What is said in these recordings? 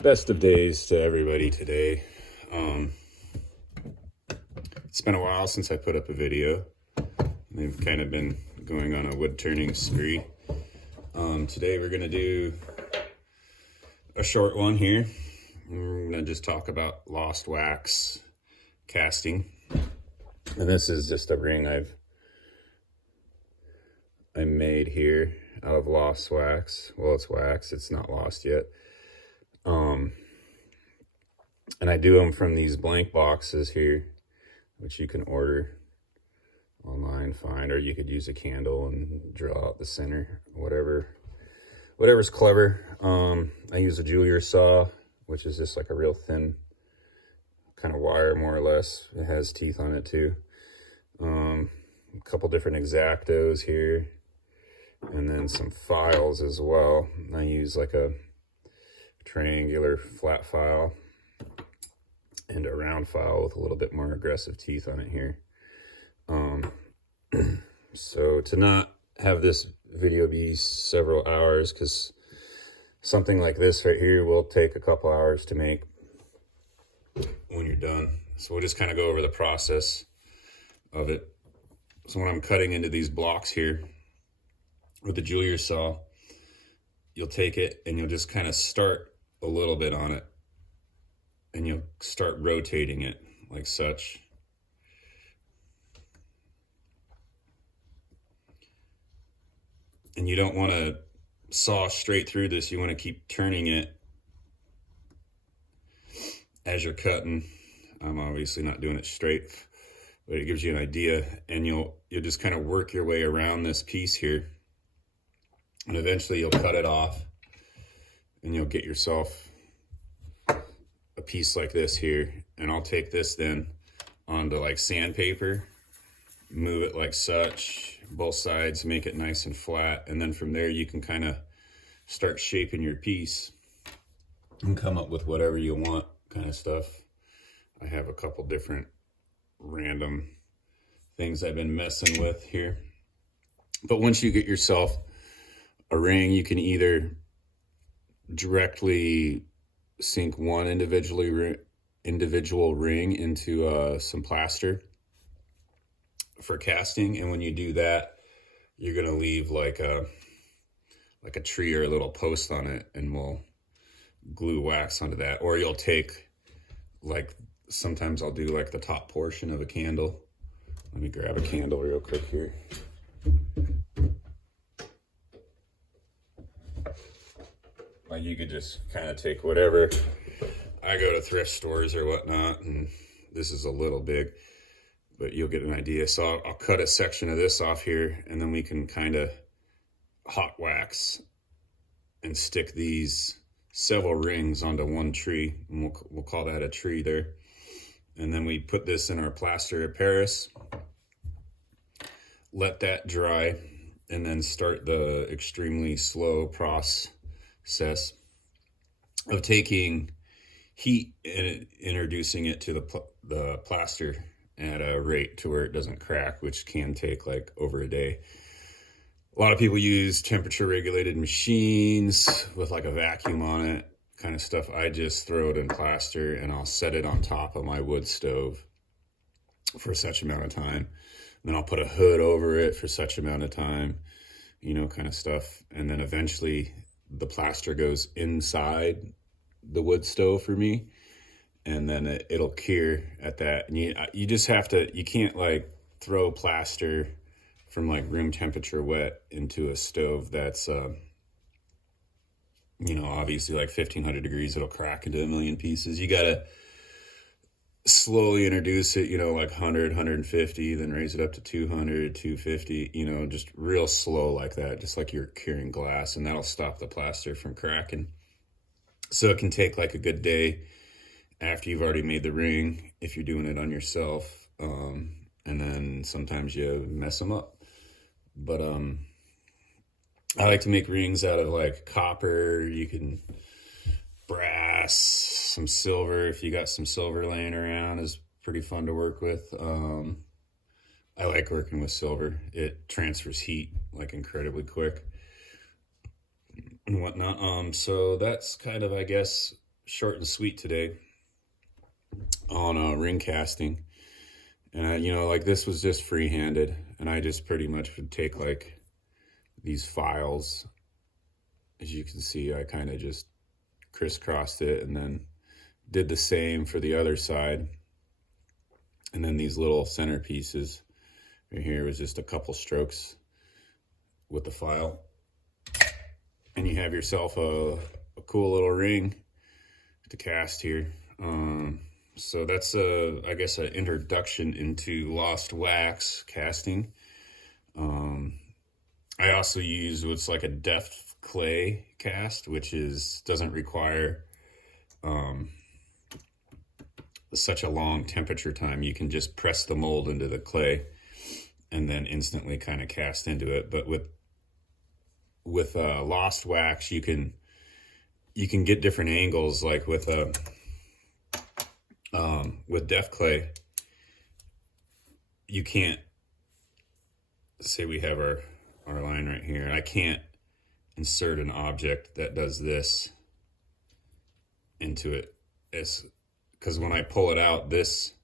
Best of days to everybody today. It's been a while since I put up a video. I've kind of been going on a wood turning spree. Today we're gonna do a short one here. We're gonna just talk about lost wax casting. And this is just a ring I made here out of lost wax. Well, it's wax, it's not lost yet. And I do them from these blank boxes here, which you can order online, find, or you could use a candle and draw out the center, whatever's clever. I use a jeweler saw, which is just like a real thin kind of wire, more or less. It has teeth on it too. A couple different X-Actos here, and then some files as well. I use like a triangular flat file and a round file with a little bit more aggressive teeth on it here. So to not have this video be several hours, because something like this right here will take a couple hours to make when you're done. So we'll just kind of go over the process of it. So when I'm cutting into these blocks here with the jeweler saw, you'll take it and you'll just kind of start a little bit on it, and you'll start rotating it like such. And you don't want to saw straight through this. You want to keep turning it as you're cutting. I'm obviously not doing it straight, but it gives you an idea. And you'll just kind of work your way around this piece here, and eventually you'll cut it off, and you'll get yourself a piece like this here. And I'll take this then onto like sandpaper, move it like such, both sides, make it nice and flat, and then from there you can kind of start shaping your piece and come up with whatever you want kind of stuff. I have a couple different random things I've been messing with here. But once you get yourself a ring, you can either directly sink one individual ring into some plaster for casting, and when you do that, you're gonna leave like a tree or a little post on it, and we'll glue wax onto that. Or you'll take, like, sometimes I'll do like the top portion of a candle. Let me grab a candle real quick here. Like, you could just kind of take whatever. I go to thrift stores or whatnot, and this is a little big, but you'll get an idea. So I'll cut a section of this off here, and then we can kind of hot wax and stick these several rings onto one tree, and we'll call that a tree there. And then we put this in our plaster of Paris, let that dry, and then start the extremely slow process of taking heat and introducing it to the plaster at a rate to where it doesn't crack, which can take like over a day. A lot of people use temperature regulated machines with like a vacuum on it kind of stuff. I just throw it in plaster, and I'll set it on top of my wood stove for such amount of time. Then I'll put a hood over it for such amount of time, you know, kind of stuff. And then eventually the plaster goes inside the wood stove for me, and then it'll cure at that. And you just have to, you can't like throw plaster from like room temperature wet into a stove that's you know, obviously like 1500 degrees. It'll crack into a million pieces. You gotta slowly introduce it, you know, like 100, 150, then raise it up to 200, 250, you know, just real slow like that, just like you're curing glass, and that'll stop the plaster from cracking. So it can take like a good day after you've already made the ring, if you're doing it on yourself. And then sometimes you mess them up. But I like to make rings out of like copper. You can brass, some silver. If you got some silver laying around, is pretty fun to work with. I like working with silver. It transfers heat like incredibly quick and whatnot. So that's kind of, I guess, short and sweet today on ring casting. And you know, like this was just free-handed, and I just pretty much would take like these files. As you can see, I kind of just crisscrossed it and then did the same for the other side. And then these little center pieces right here was just a couple strokes with the file. And you have yourself a cool little ring to cast here. So that's I guess an introduction into lost wax casting. I also use what's like a deft clay cast, which doesn't require such a long temperature time. You can just press the mold into the clay and then instantly kind of cast into it. But with lost wax, you can get different angles. Like with deft clay, you can't, say we have our line right here. I can't insert an object that does this into it, because when I pull it out, this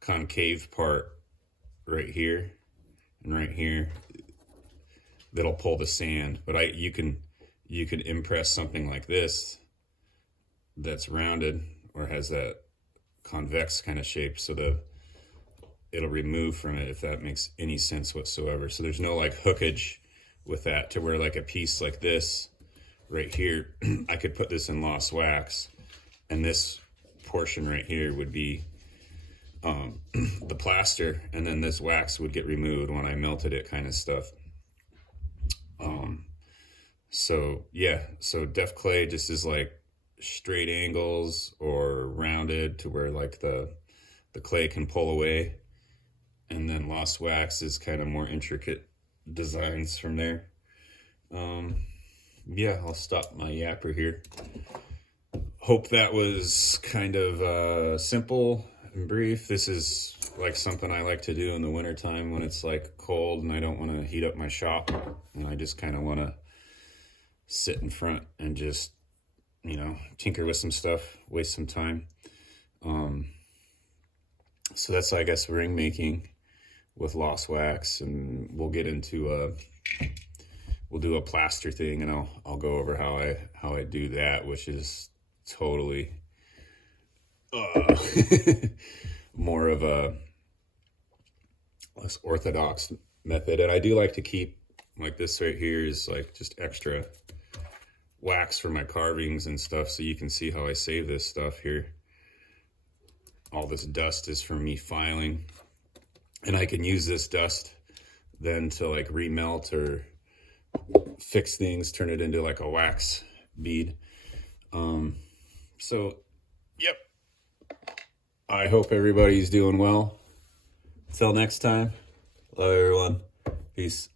concave part right here and right here, that'll pull the sand. But you can impress something like this that's rounded or has that convex kind of shape, so it'll remove from it, if that makes any sense whatsoever. So there's no like hookage with that, to where like a piece like this right here, I could put this in lost wax, and this portion right here would be the plaster, and then this wax would get removed when I melted it, kind of stuff. So yeah, so deft clay just is like straight angles or rounded to where like the clay can pull away, and then lost wax is kind of more intricate designs from there. Yeah, I'll stop my yapper here. Hope that was kind of simple and brief. This is like something I like to do in the wintertime when it's like cold and I don't want to heat up my shop, and I just kind of want to sit in front and just, you know, tinker with some stuff, waste some time. So that's, I guess, ring making with lost wax, and we'll get into we'll do a plaster thing, and I'll go over how I do that, which is totally more of a less orthodox method. And I do like to keep, like this right here is like just extra wax for my carvings and stuff, so you can see how I save this stuff here. All this dust is from me filing, and I can use this dust then to like remelt or fix things, turn it into like a wax bead. So yep, I hope everybody's doing well. Until next time, love everyone, peace.